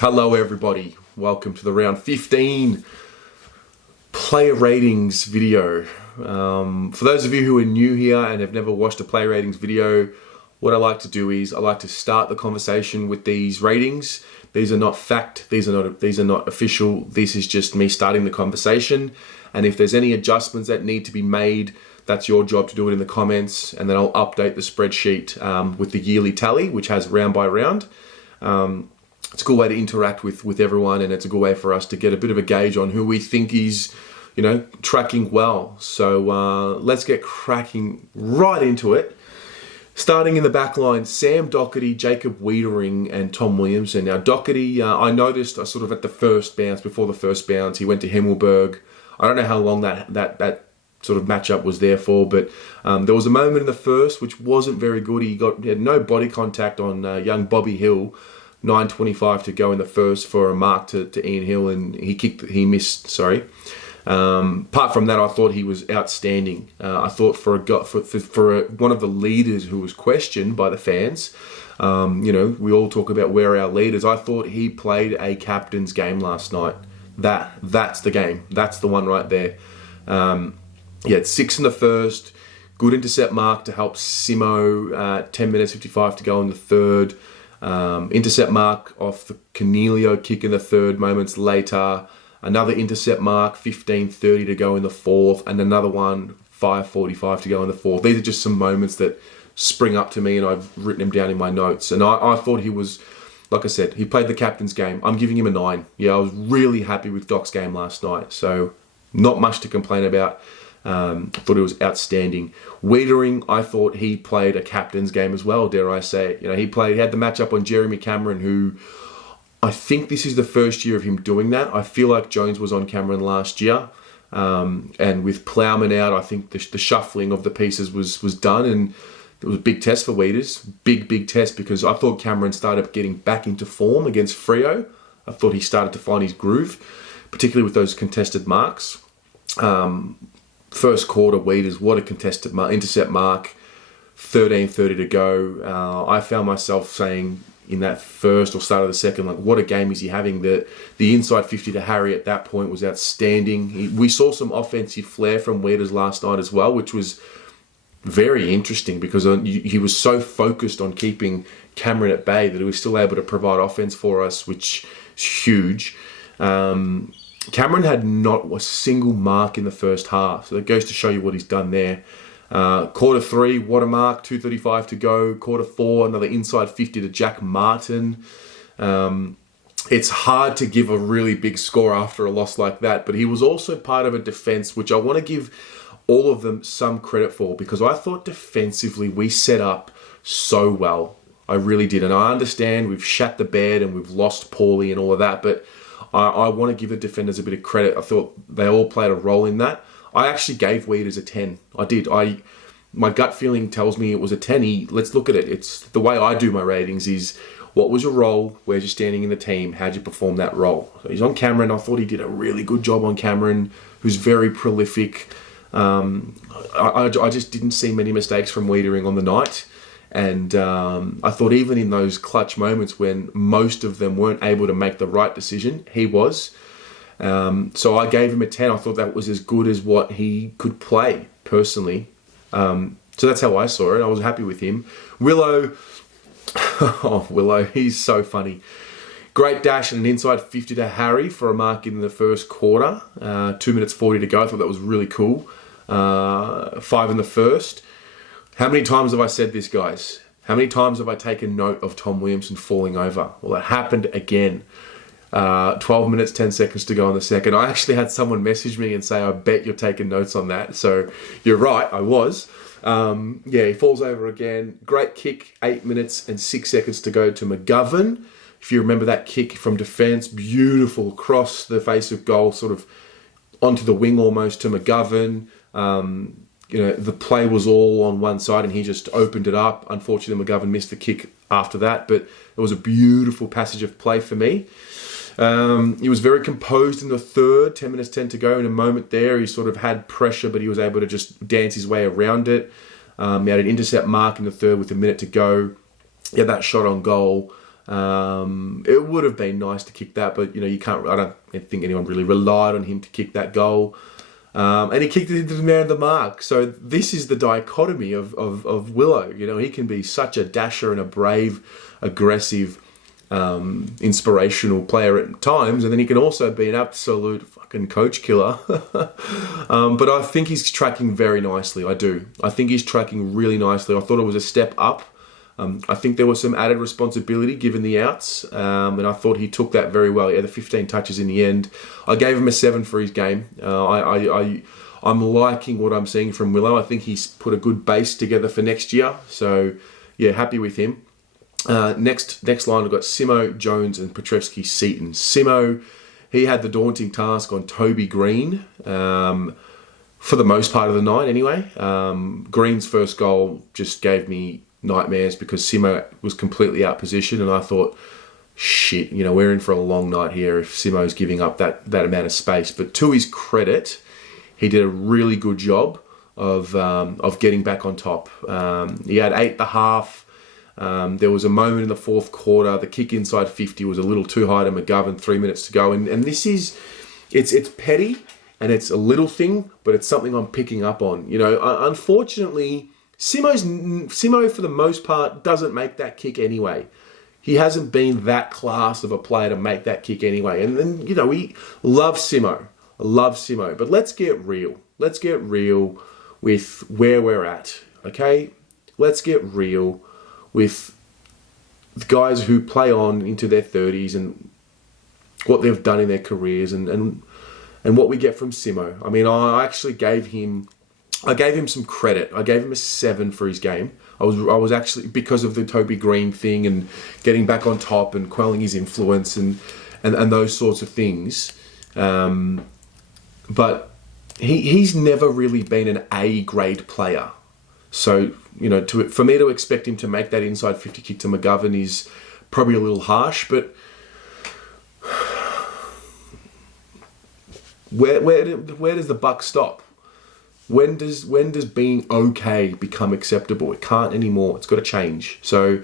Hello everybody, welcome to the round 15 player ratings video. For those of you who are new here and have never watched a player ratings video, what I like to do is I like to start the conversation with these ratings. These are not fact, these are not official, this is just me starting the conversation. And if there's any adjustments that need to be made, that's your job to do it in the comments, and then I'll update the spreadsheet with the yearly tally, which has round by round. It's a good way to interact with everyone, and it's a good way for us to get a bit of a gauge on who we think is, tracking well. So let's get cracking right into it. Starting in the back line, Sam Doherty, Jacob Wiedering, and Tom Williamson. Now Doherty, I noticed sort of at the first bounce, before the first bounce, he went to Himmelberg. I don't know how long that sort of matchup was there for, but there was a moment in the first which wasn't very good. He had no body contact on young Bobby Hill. 9:25 to go in the first for a mark to Ian Hill, and he missed. Apart from that, I thought he was outstanding. I thought for one of the leaders who was questioned by the fans, we all talk about where our leaders. I thought he played a captain's game last night. That's the game. That's the one right there. He had 6 in the first. Good intercept mark to help Simo. 10 minutes 55 to go in the third. Intercept mark off the Cornelio kick in the third. Moments later, another intercept mark, 15:30 to go in the fourth, and another one, 5:45 to go in the fourth. These are just some moments that spring up to me, and I've written them down in my notes. And I thought he was, like I said, he played the captain's game. I'm giving him a 9. Yeah, I was really happy with Doc's game last night, so not much to complain about. I thought it was outstanding. Wiedering, I thought he played a captain's game as well, dare I say. He had the matchup on Jeremy Cameron, who I think this is the first year of him doing that. I feel like Jones was on Cameron last year, and with Plowman out, I think the shuffling of the pieces was done, and it was a big test for Wieders. Big test, because I thought Cameron started getting back into form against Freo. I thought he started to find his groove, particularly with those contested marks. First quarter, Wieders, what a contested intercept mark, 13:30 to go. I found myself saying in that first or start of the second, like, what a game is he having? The inside 50 to Harry at that point was outstanding. We saw some offensive flair from Wieders last night as well, which was very interesting because he was so focused on keeping Cameron at bay that he was still able to provide offense for us, which is huge. Cameron had not a single mark in the first half, so that goes to show you what he's done there. Quarter 3, what a mark, 2:35 to go. Quarter 4, another inside 50 to Jack Martin. It's hard to give a really big score after a loss like that, but he was also part of a defense, which I want to give all of them some credit for, because I thought defensively we set up so well. I really did, and I understand we've shat the bed and we've lost poorly and all of that, but I want to give the defenders a bit of credit. I thought they all played a role in that. I actually gave Wieders a 10. I did. My gut feeling tells me it was a 10. Let's look at it. It's the way I do my ratings is, what was your role? Where's your standing in the team? How'd you perform that role? So he's on Cameron. I thought he did a really good job on Cameron, who's very prolific. I just didn't see many mistakes from Wiedering on the night. And I thought even in those clutch moments when most of them weren't able to make the right decision, he was. So I gave him a 10. I thought that was as good as what he could play, personally. So that's how I saw it. I was happy with him. Willow, he's so funny. Great dash and an inside 50 to Harry for a mark in the first quarter. 2 minutes 40 to go. I thought that was really cool. 5 in the first. How many times have I said this, guys? How many times have I taken note of Tom Williamson falling over? Well, it happened again. 12 minutes, 10 seconds to go in the second. I actually had someone message me and say, I bet you're taking notes on that. So you're right, I was. He falls over again. Great kick, 8 minutes and 6 seconds to go to McGovern. If you remember that kick from defence, beautiful across the face of goal, sort of onto the wing almost to McGovern. The play was all on one side and he just opened it up. Unfortunately, McGovern missed the kick after that, but it was a beautiful passage of play for me. He was very composed in the third, 10 minutes 10 to go. In a moment there, he sort of had pressure, but he was able to just dance his way around it. He had an intercept mark in the third with a minute to go. He had that shot on goal. It would have been nice to kick that, but you can't. I don't think anyone really relied on him to kick that goal. And he kicked it into the man of the mark. So this is the dichotomy of Willow. He can be such a dasher and a brave, aggressive, inspirational player at times, and then he can also be an absolute fucking coach killer. But I think he's tracking very nicely. I do. I think he's tracking really nicely. I thought it was a step up. I think there was some added responsibility given the outs, and I thought he took that very well. He had the 15 touches in the end. I gave him a 7 for his game. I'm liking what I'm seeing from Willow. I think he's put a good base together for next year. So, yeah, happy with him. Next line, we've got Simo, Jones, and Petrevski-Seaton. Simo, he had the daunting task on Toby Green, for the most part of the night anyway. Green's first goal just gave me nightmares because Simo was completely out position, and I thought, shit, we're in for a long night here if Simo's giving up that amount of space. But to his credit, he did a really good job of getting back on top. He had 8 at the half. There was a moment in the fourth quarter, the kick inside 50 was a little too high to McGovern, 3 minutes to go. And this is, it's petty and it's a little thing, but it's something I'm picking up on. Unfortunately, Simo, for the most part, doesn't make that kick anyway. He hasn't been that class of a player to make that kick anyway. And then, we love Simo. I love Simo. But let's get real. Let's get real with where we're at, okay? Let's get real with the guys who play on into their 30s and what they've done in their careers and what we get from Simo. I mean, I actually gave him some credit. I gave him a 7 for his game. I was actually, because of the Toby Green thing and getting back on top and quelling his influence and those sorts of things. But he's never really been an A-grade player. So, for me to expect him to make that inside 50 kick to McGovern is probably a little harsh, but where does the buck stop? When does being okay become acceptable? It can't anymore. It's got to change. So,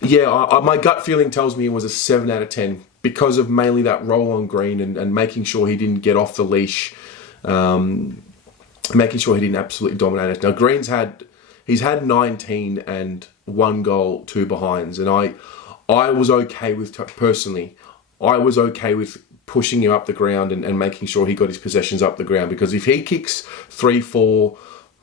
yeah, my gut feeling tells me it was a 7 out of 10 because of mainly that roll on Green and making sure he didn't get off the leash, making sure he didn't absolutely dominate us. Now, he's had 19 and 1 goal, 2 behinds, and I was okay with, personally, I was okay with pushing him up the ground and making sure he got his possessions up the ground, because if he kicks 3-4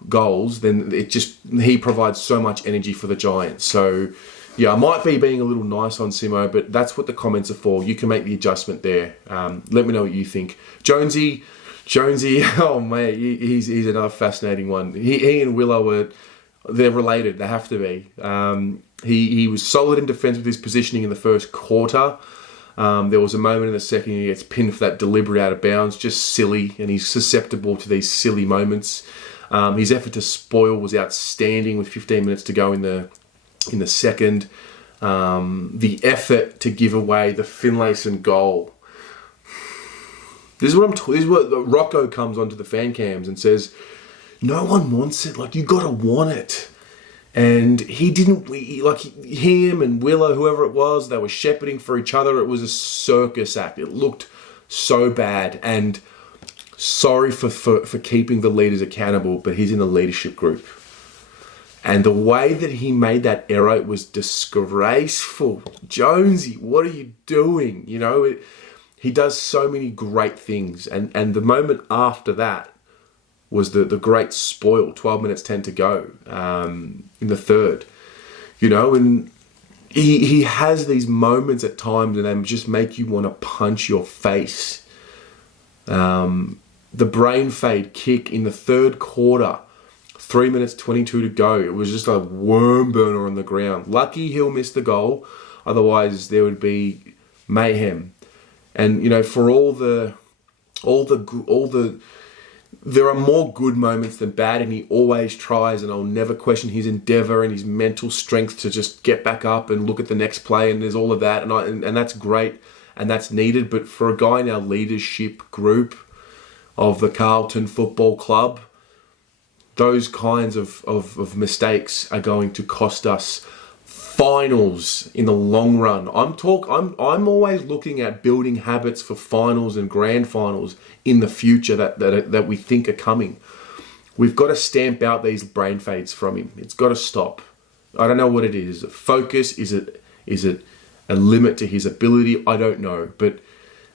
goals, then he provides so much energy for the Giants. So yeah, I might be being a little nice on Simo, but that's what the comments are for. You can make the adjustment there. Let me know what you think. Jonesy, oh man, he's another fascinating one. He and Willow they're related. They have to be. He was solid in defence with his positioning in the first quarter. There was a moment in the second he gets pinned for that deliberate out of bounds, just silly, and he's susceptible to these silly moments. His effort to spoil was outstanding with 15 minutes to go in the second. The effort to give away the Finlayson goal. This is what Rocco comes onto the fan cams and says, no one wants it. Like, you gotta want it. And he didn't, him and Willow, whoever it was, they were shepherding for each other. It was a circus act. It looked so bad. And sorry for keeping the leaders accountable, but he's in the leadership group. And the way that he made that error, it was disgraceful. Jonesy, what are you doing? He does so many great things. And the moment after that was the great spoil, 12 minutes 10 to go in the third. And he has these moments at times and they just make you want to punch your face. The brain fade kick in the third quarter, 3 minutes 22 to go. It was just a worm burner on the ground. Lucky he'll miss the goal. Otherwise there would be mayhem. And, for all the there are more good moments than bad, and he always tries, and I'll never question his endeavour and his mental strength to just get back up and look at the next play, and there's all of that, and that's great, and that's needed. But for a guy in our leadership group of the Carlton Football Club, those kinds of mistakes are going to cost us finals in the long run. I'm always looking at building habits for finals and grand finals in the future that we think are coming. We've got to stamp out these brain fades from him. It's got to stop. I don't know what it is. Focus? Is it a limit to his ability? I don't know. But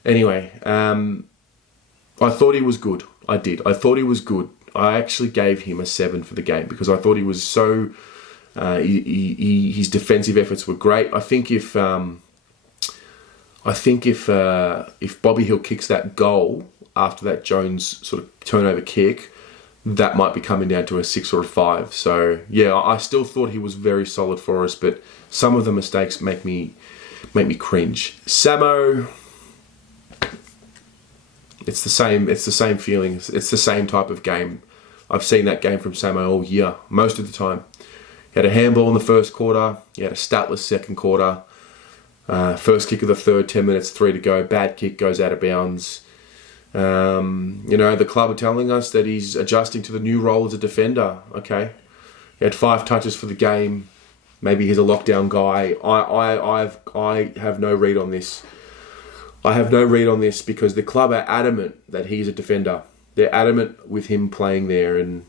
anyway, I thought he was good. I did. I thought he was good. I actually gave him a 7 for the game because I thought he was so. His defensive efforts were great. I think if Bobby Hill kicks that goal after that Jones sort of turnover kick, that might be coming down to a 6 or a 5. So yeah, I still thought he was very solid for us, but some of the mistakes make me cringe. Samo, it's the same feeling. It's the same type of game. I've seen that game from Samo all year, most of the time. He had a handball in the first quarter. He had a statless second quarter. First kick of the third, 10 minutes, 3 to go. Bad kick, goes out of bounds. The club are telling us that he's adjusting to the new role as a defender. Okay. He had 5 touches for the game. Maybe he's a lockdown guy. I have no read on this. I have no read on this because the club are adamant that he's a defender. They're adamant with him playing there, and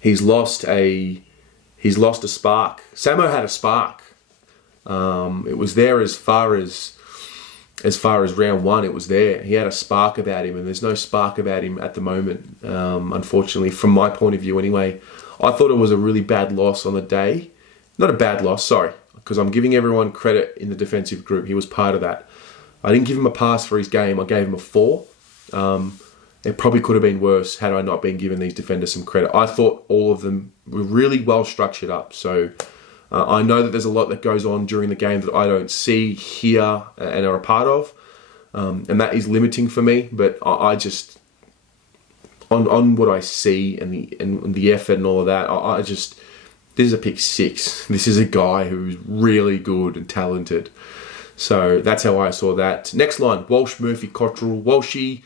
he's lost a spark. Samo had a spark. It was there as far as round 1. It was there. He had a spark about him, and there's no spark about him at the moment. Unfortunately, from my point of view, anyway, I thought it was a really bad loss on the day. Not a bad loss, sorry, because I'm giving everyone credit in the defensive group. He was part of that. I didn't give him a pass for his game. I gave him a 4. It probably could have been worse had I not been giving these defenders some credit. I thought all of them were really well structured up. So I know that there's a lot that goes on during the game that I don't see, hear, and are a part of. And that is limiting for me. But I just, on what I see and the effort and all of that, this is a pick 6. This is a guy who's really good and talented. So that's how I saw that. Next line, Walsh, Murphy, Cottrell. Walshy,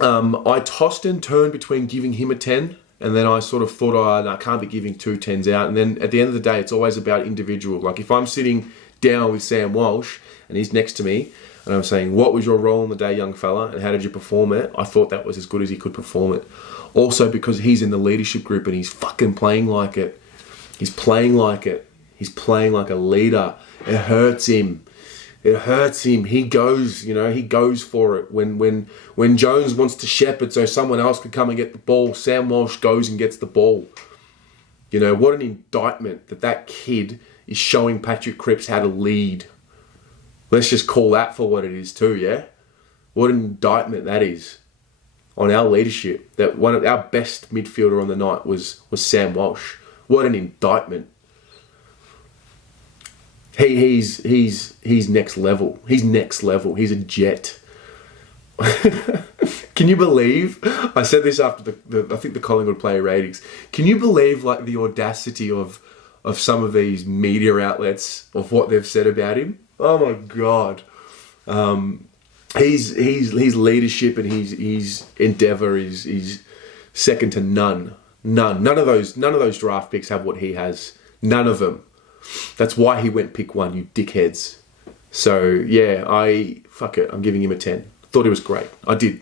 I tossed and turned between giving him a 10, and then I sort of thought, I can't be giving 2 10s out. And then at the end of the day, it's always about individual. Like if I'm sitting down with Sam Walsh and he's next to me, and I'm saying, what was your role in the day, young fella, and how did you perform it? I thought that was as good as he could perform it. Also because he's in the leadership group and he's fucking playing like it. He's playing like it. He's playing like a leader. It hurts him. It hurts him. He goes for it. When Jones wants to shepherd so someone else could come and get the ball, Sam Walsh goes and gets the ball. What an indictment that kid is showing Patrick Cripps how to lead. Let's just call that for what it is too, yeah? What an indictment that is on our leadership. That one of our best midfielder on the night was Sam Walsh. What an indictment. He's next level. He's next level. He's a jet. Can you believe? I said this after I think the Collingwood player ratings. Can you believe like the audacity of some of these media outlets of what they've said about him? Oh my God. His leadership and his endeavour is second to none. None of those draft picks have what he has. None of them. That's why he went pick 1, you dickheads. So, yeah, I'm giving him a 10. Thought he was great. I did.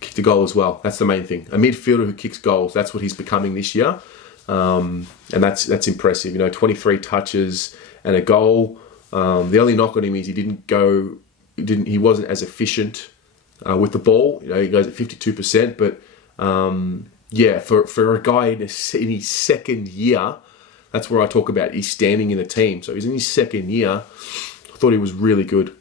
Kicked a goal as well. That's the main thing. A midfielder who kicks goals. That's what he's becoming this year. And that's impressive. 23 touches and a goal. The only knock on him is he wasn't as efficient with the ball. He goes at 52%. But, for a guy in his second year, that's where I talk about he's standing in the team. So he's in his second year. I thought he was really good.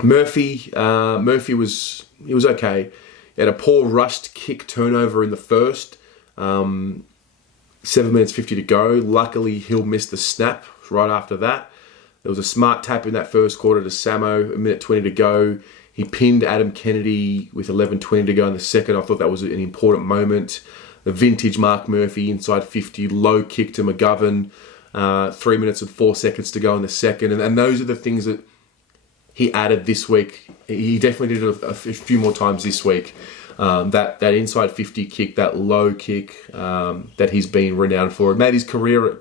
Murphy was okay. He had a poor rushed kick turnover in the first. 7 minutes 50 to go. Luckily, Hill missed the snap right after that. There was a smart tap in that first quarter to Samo. 1:20 to go. He pinned Adam Kennedy with 11:20 to go in the second. I thought that was an important moment. The vintage Mark Murphy inside 50, low kick to McGovern, 3 minutes and 4 seconds to go in the second. And those are the things that he added this week. He definitely did it a few more times this week. That inside 50 kick, that low kick that he's been renowned for. It made his career.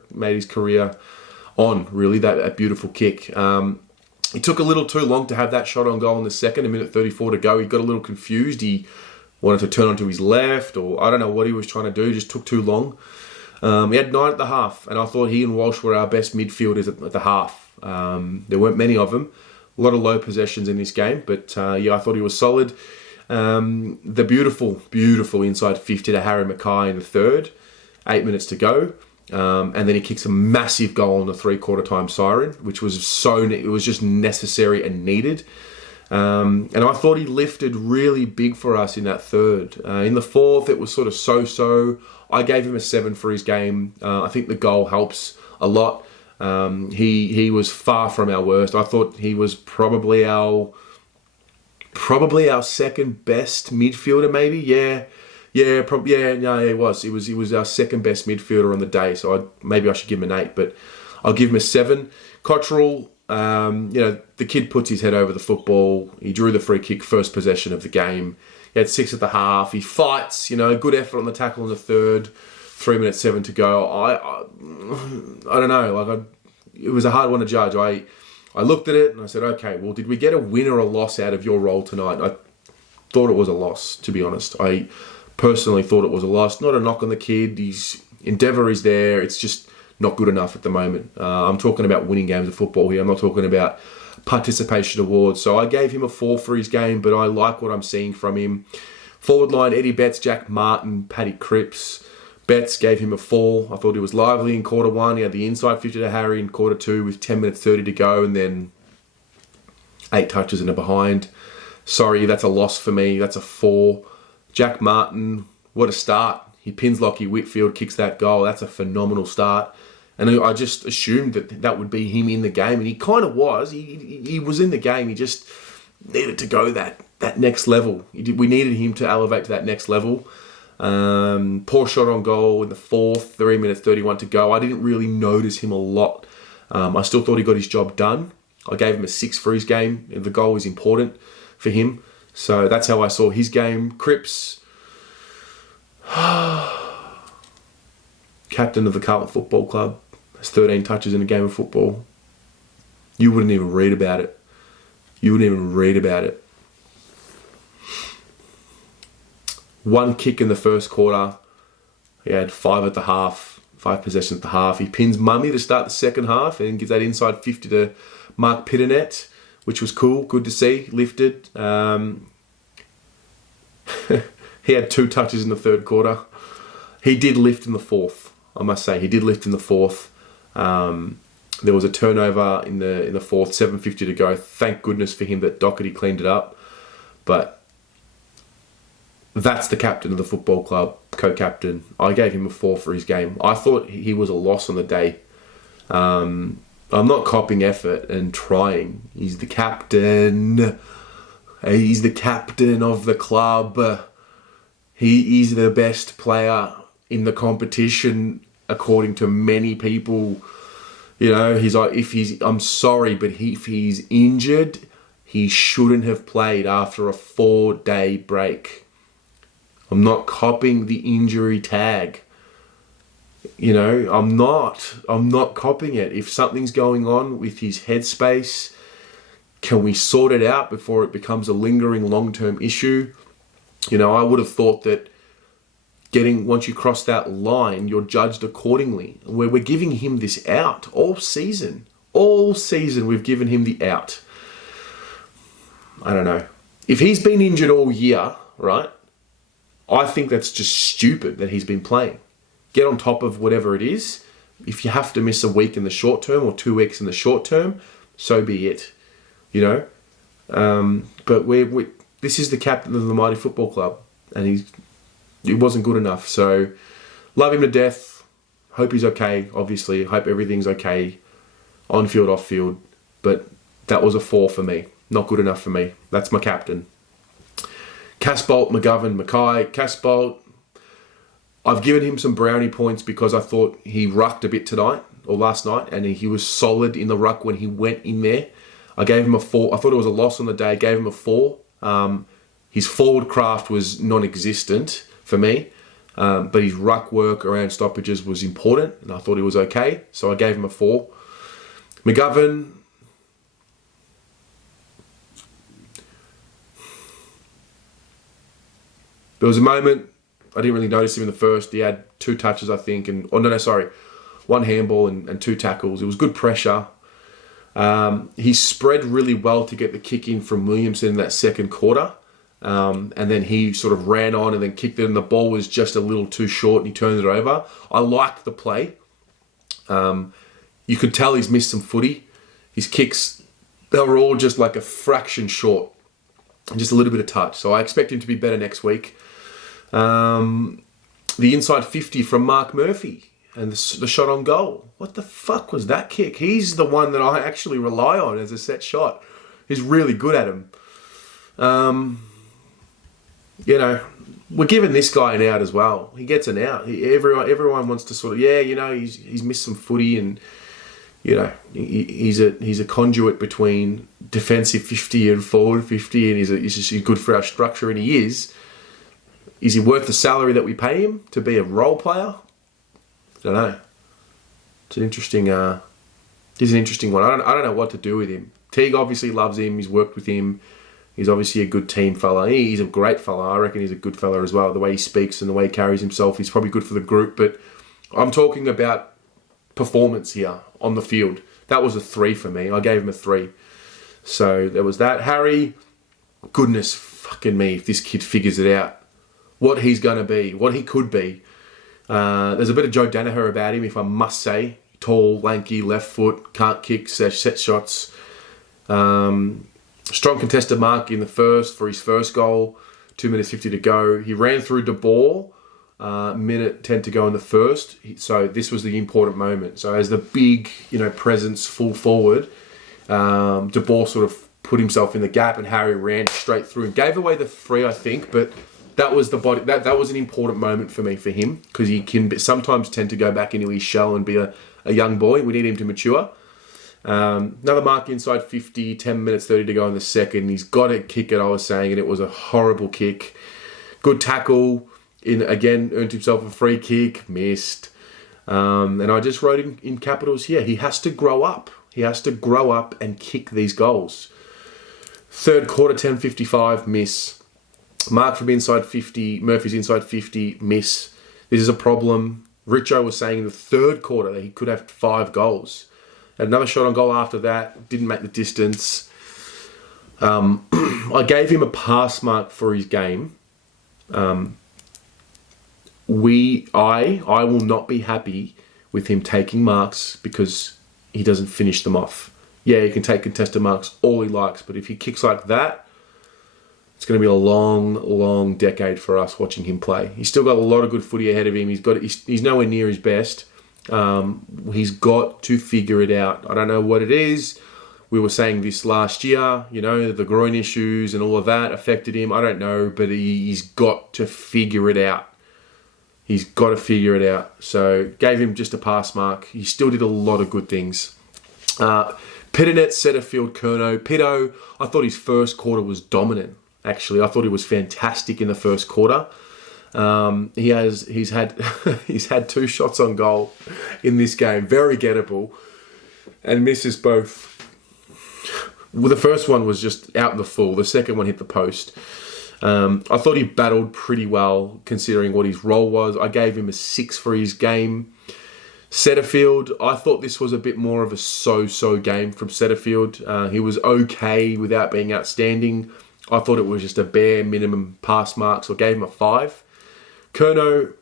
on, really, that beautiful kick. It took a little too long to have that shot on goal in the second, a minute 34 to go. He got a little confused. He wanted to turn onto his left, or I don't know what he was trying to do. It just took too long. He had 9 at the half, and I thought he and Walsh were our best midfielders at the half. There weren't many of them. A lot of low possessions in this game, but I thought he was solid. The beautiful, beautiful inside 50 to Harry Mackay in the third. 8 minutes to go. And then he kicks a massive goal on the 3/4 time siren, which was it was just necessary and needed. And I thought he lifted really big for us in that third. In the fourth, it was sort of so-so. I gave him a 7 for his game. I think the goal helps a lot. He was far from our worst. I thought he was probably our second best midfielder, maybe. He was. He was our second best midfielder on the day. So maybe I should give him an 8, but I'll give him a 7. Cottrell, the kid puts his head over the football. He drew the free kick, first possession of the game. He had 6 at the half. He fights, good effort on the tackle in the third. 3 minutes 7 to go. I don't know. It was a hard one to judge. I looked at it and I said, okay, well, did we get a win or a loss out of your role tonight? I thought it was a loss, to be honest. I personally thought it was a loss. Not a knock on the kid. His endeavour is there. It's just not good enough at the moment. I'm talking about winning games of football here. I'm not talking about participation awards. So I gave him a 4 for his game, but I like what I'm seeing from him. Forward line, Eddie Betts, Jack Martin, Paddy Cripps. Betts gave him a 4. I thought he was lively in quarter 1. He had the inside 50 to Harry in quarter 2 with 10 minutes 30 to go, and then 8 touches and a behind. Sorry, that's a loss for me. That's a 4. Jack Martin, what a start. He pins Lockie Whitfield, kicks that goal. That's a phenomenal start. And I just assumed that would be him in the game, and he kind of was. He was in the game. He just needed to go that next level. We needed him to elevate to that next level. Poor shot on goal in the fourth, 3 minutes 31 to go. I didn't really notice him a lot. I still thought he got his job done. I gave him a 6 for his game. The goal was important for him. So that's how I saw his game. Cripps, captain of the Carlton Football Club, has 13 touches in a game of football. You wouldn't even read about it. One kick in the first quarter. He had 5 at the half, 5 possessions at the half. He pins Mummy to start the second half and gives that inside 50 to Mark Pitternet, which was cool, good to see, lifted. He had 2 touches in the third quarter. He did lift in the fourth, I must say. He did lift in the fourth. There was a turnover in the fourth, 7:50 to go. Thank goodness for him that Doherty cleaned it up. But that's the captain of the football club, co-captain. I gave him a 4 for his game. I thought he was a loss on the day. I'm not copying effort and trying. He's the captain. He's the captain of the club. He's the best player in the competition, according to many people. He's like, I'm sorry, but if he's injured, he shouldn't have played after a 4-day break. I'm not copying the injury tag. I'm not copying it. If something's going on with his headspace, can we sort it out before it becomes a lingering long-term issue? I would have thought that once you cross that line, you're judged accordingly. We're giving him this out all season. All season we've given him the out. I don't know. If he's been injured all year, right, I think that's just stupid that he's been playing. Get on top of whatever it is. If you have to miss a week in the short term or 2 weeks in the short term, so be it. But this is the captain of the mighty football club, and he wasn't good enough. So love him to death. Hope he's okay. Obviously, hope everything's okay, on field, off field. But that was a 4 for me. Not good enough for me. That's my captain. Casbolt, McGovern, Mackay. Casbolt, I've given him some brownie points because I thought he rucked a bit tonight or last night, and he was solid in the ruck when he went in there. I gave him a 4. I thought it was a loss on the day. I gave him a 4. His forward craft was non-existent for me, but his ruck work around stoppages was important, and I thought he was okay, so I gave him a 4. McGovern, there was a moment, I didn't really notice him in the first. He had 2 touches, I think, one handball and 2 tackles. It was good pressure. He spread really well to get the kick in from Williamson in that second quarter. And then he sort of ran on and then kicked it, and the ball was just a little too short and he turned it over. I liked the play. You could tell he's missed some footy. His kicks, they were all just like a fraction short. Just a little bit of touch. So I expect him to be better next week. The inside 50 from Mark Murphy and the shot on goal. What the fuck was that kick? He's the one that I actually rely on as a set shot. He's really good at him. We're giving this guy an out as well. He gets an out. Everyone wants to sort of, he's missed some footy, and he's a conduit between defensive 50 and forward 50, and he's good for our structure, and he is. Is he worth the salary that we pay him to be a role player? I don't know. It's an interesting. He's an interesting one. I don't know what to do with him. Teague obviously loves him. He's worked with him. He's obviously a good team fella. He's a great fella. I reckon he's a good fella as well. The way he speaks and the way he carries himself, he's probably good for the group. But I'm talking about performance here on the field. That was a 3 for me. I gave him a 3. So there was that. Harry, goodness fucking me, if this kid figures it out, what he's going to be, what he could be. There's a bit of Joe Danaher about him, if I must say. Tall, lanky, left foot, can't kick, set shots. Strong contested mark in the first for his first goal. 2 minutes 50 to go. He ran through De Boer, minute 10 to go in the first. So this was the important moment. So as the big, presence full forward, De Boer sort of put himself in the gap, and Harry ran straight through and gave away the 3, I think. But that was that was an important moment for me for him, because he can sometimes tend to go back into his shell and be a young boy. We need him to mature. Another mark inside 50, 10 minutes 30 to go in the second. He's got a kick it, I was saying, and it was a horrible kick. Good tackle, earned himself a free kick, missed. And I just wrote in capitals here, he has to grow up. He has to grow up and kick these goals. Third quarter, 10:55, miss. Mark from inside 50, Murphy's inside 50, miss. This is a problem. Richo was saying in the third quarter that he could have 5 goals. Had another shot on goal after that, didn't make the distance. I gave him a pass mark for his game. I will not be happy with him taking marks because he doesn't finish them off. Yeah, he can take contested marks all he likes, but if he kicks like that, it's going to be a long, long decade for us watching him play. He's still got a lot of good footy ahead of him. He's nowhere near his best. He's got to figure it out. I don't know what it is. We were saying this last year, the groin issues and all of that affected him. I don't know, but he's got to figure it out. He's got to figure it out. So gave him just a pass mark. He still did a lot of good things. Pitternet, Setterfield, Curnow. Pitto, I thought his first quarter was dominant. Actually, I thought he was fantastic in the first quarter. He's had 2 shots on goal in this game, very gettable, and misses both. Well, the first one was just out in the full. The second one hit the post. I thought he battled pretty well considering what his role was. I gave him a 6 for his game. Setterfield, I thought this was a bit more of a so-so game from Setterfield. He was okay without being outstanding. I thought it was just a bare minimum pass mark, so I gave him a 5. Curnow,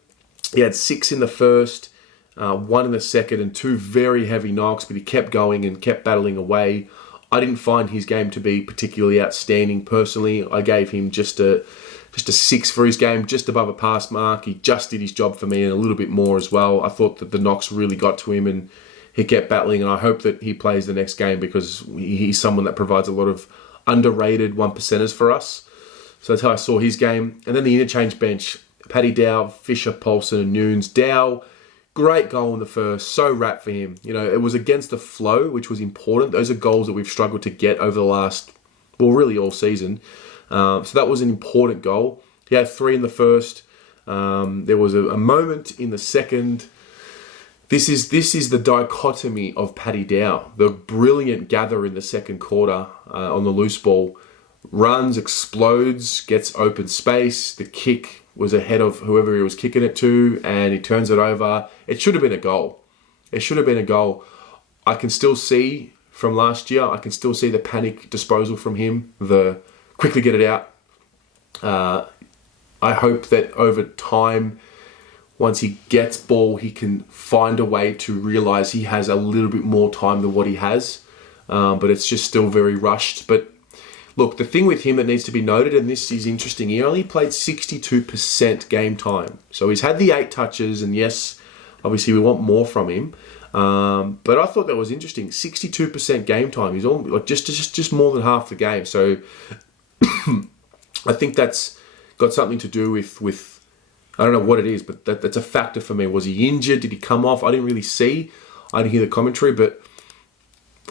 he had 6 in the first, 1 in the second, and 2 very heavy knocks, but he kept going and kept battling away. I didn't find his game to be particularly outstanding personally. I gave him just a 6 for his game, just above a pass mark. He just did his job for me and a little bit more as well. I thought that the knocks really got to him and he kept battling, and I hope that he plays the next game because he's someone that provides a lot of underrated 1%ers for us. So that's how I saw his game. And then the interchange bench, Paddy Dow, Fisher, Paulson and Nunes. Dow, great goal in the first, so wrapped for him. It was against the flow, which was important. Those are goals that we've struggled to get over the last, really all season. So that was an important goal. He had 3 in the first. There was a moment in the second This is the dichotomy of Paddy Dow, the brilliant gather in the second quarter on the loose ball, runs, explodes, gets open space. The kick was ahead of whoever he was kicking it to, and he turns it over. It should have been a goal. It should have been a goal. I can still see from last year, I can still see the panic disposal from him, the quickly get it out. I hope that over time, once he gets ball, he can find a way to realise he has a little bit more time than what he has. But it's just still very rushed. But look, the thing with him that needs to be noted, and this is interesting, he only played 62% game time. So he's had the 8 touches, and yes, obviously we want more from him. But I thought that was interesting. 62% game time. He's all, like just more than half the game. So I think that's got something to do with I don't know what it is, but that's a factor for me. Was he injured? Did he come off? I didn't really see. I didn't hear the commentary, but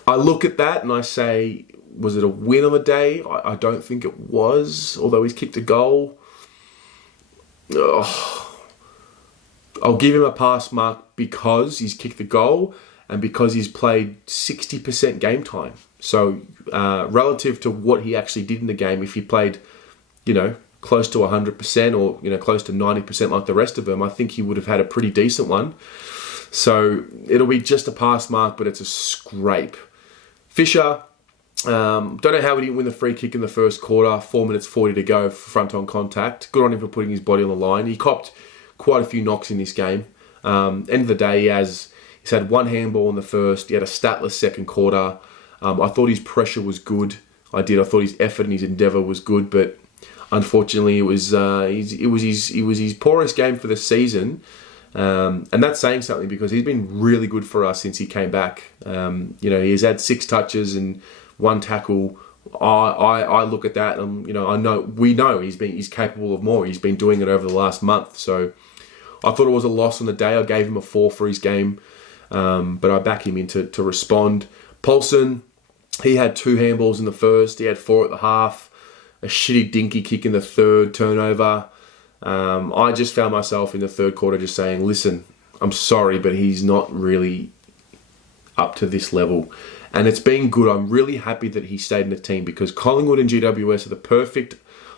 I look at that and I say, was it a win on the day? I don't think it was, although he's kicked a goal. I'll give him a pass mark because he's kicked the goal and because he's played 60% game time. So relative to what he actually did in the game, if he played, close to 100% or, close to 90% like the rest of them, I think he would have had a pretty decent one. So it'll be just a pass mark, but it's a scrape. Fisher, don't know how he didn't win the free kick in the first quarter. 4 minutes 40 to go for front on contact. Good on him for putting his body on the line. He copped quite a few knocks in this game. End of the day, he's had 1 handball in the first. He had a statless second quarter. I thought his pressure was good. I thought his effort and his endeavour was good, but unfortunately, it was his poorest game for the season, and that's saying something because he's been really good for us since he came back. He has had 6 touches and 1 tackle. I look at that and we know he's capable of more. He's been doing it over the last month. So I thought it was a loss on the day. I gave him a 4 for his game, but I back him in to respond. Paulson, he had 2 handballs in the first. He had 4 at the half. A shitty dinky kick in the third turnover. I just found myself in the third quarter just saying, listen, I'm sorry, but he's not really up to this level. And it's been good. I'm really happy that he stayed in the team because Collingwood and GWS are the perfect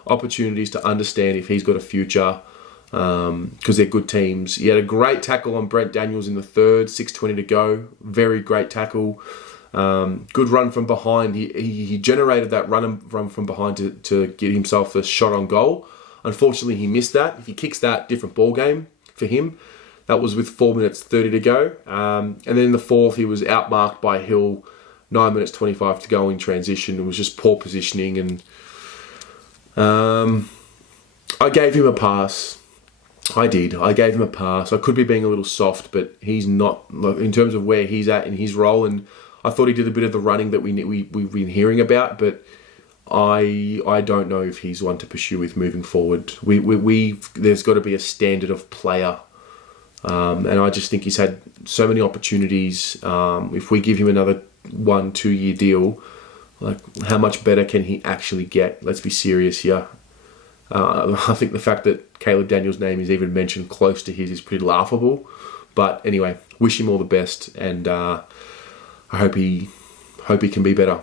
opportunities to understand if he's got a future because they're good teams. He had a great tackle on Brent Daniels in the third, 6:20 to go. Very great tackle. Good run from behind. He generated that run from behind to get himself a shot on goal. Unfortunately, he missed that. If he kicks that, different ball game for him. That was with 4 minutes 30 to go. And then in the fourth, he was outmarked by Hill. 9 minutes 25 to go in transition. It was just poor positioning, and I gave him a pass. I did. I gave him a pass. I could be being a little soft, but he's not in terms of where he's at in his role. And I thought he did a bit of the running that we've been hearing about, but I don't know if he's one to pursue with moving forward. There's got to be a standard of player, and I just think he's had so many opportunities. If we give him another 1-2 year deal, like how much better can he actually get? Let's be serious here. I think the fact that Caleb Daniels' name is even mentioned close to his is pretty laughable. But anyway, wish him all the best, and I hope he can be better.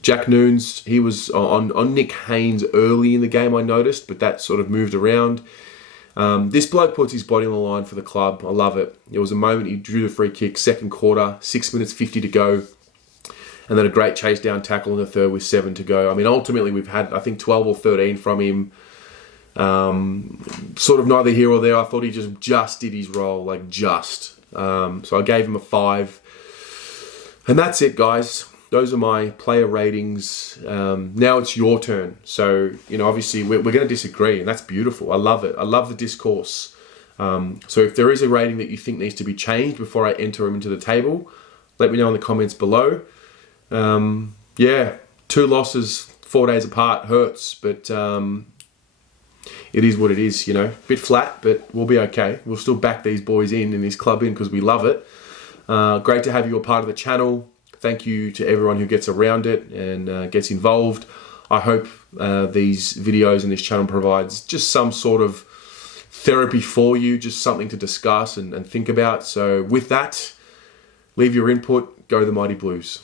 Jack Noons, he was on Nick Haynes early in the game, I noticed, but that sort of moved around. This bloke puts his body on the line for the club. I love it. There was a moment he drew the free kick, second quarter, 6 minutes 50 to go, and then a great chase down tackle in the third with 7 to go. I mean, ultimately we've had, I think, 12 or 13 from him. Sort of neither here or there. I thought he just did his role, so I gave him a 5. And that's it, guys. Those are my player ratings. Now it's your turn. So, obviously we're going to disagree, and that's beautiful. I love it. I love the discourse. So if there is a rating that you think needs to be changed before I enter them into the table, let me know in the comments below. 2 losses, 4 days apart hurts, but it is what it is, Bit flat, but we'll be okay. We'll still back these boys in this club in because we love it. Great to have you a part of the channel. Thank you to everyone who gets around it and gets involved. I hope these videos and this channel provides just some sort of therapy for you, just something to discuss and think about. So with that, leave your input. Go the Mighty Blues.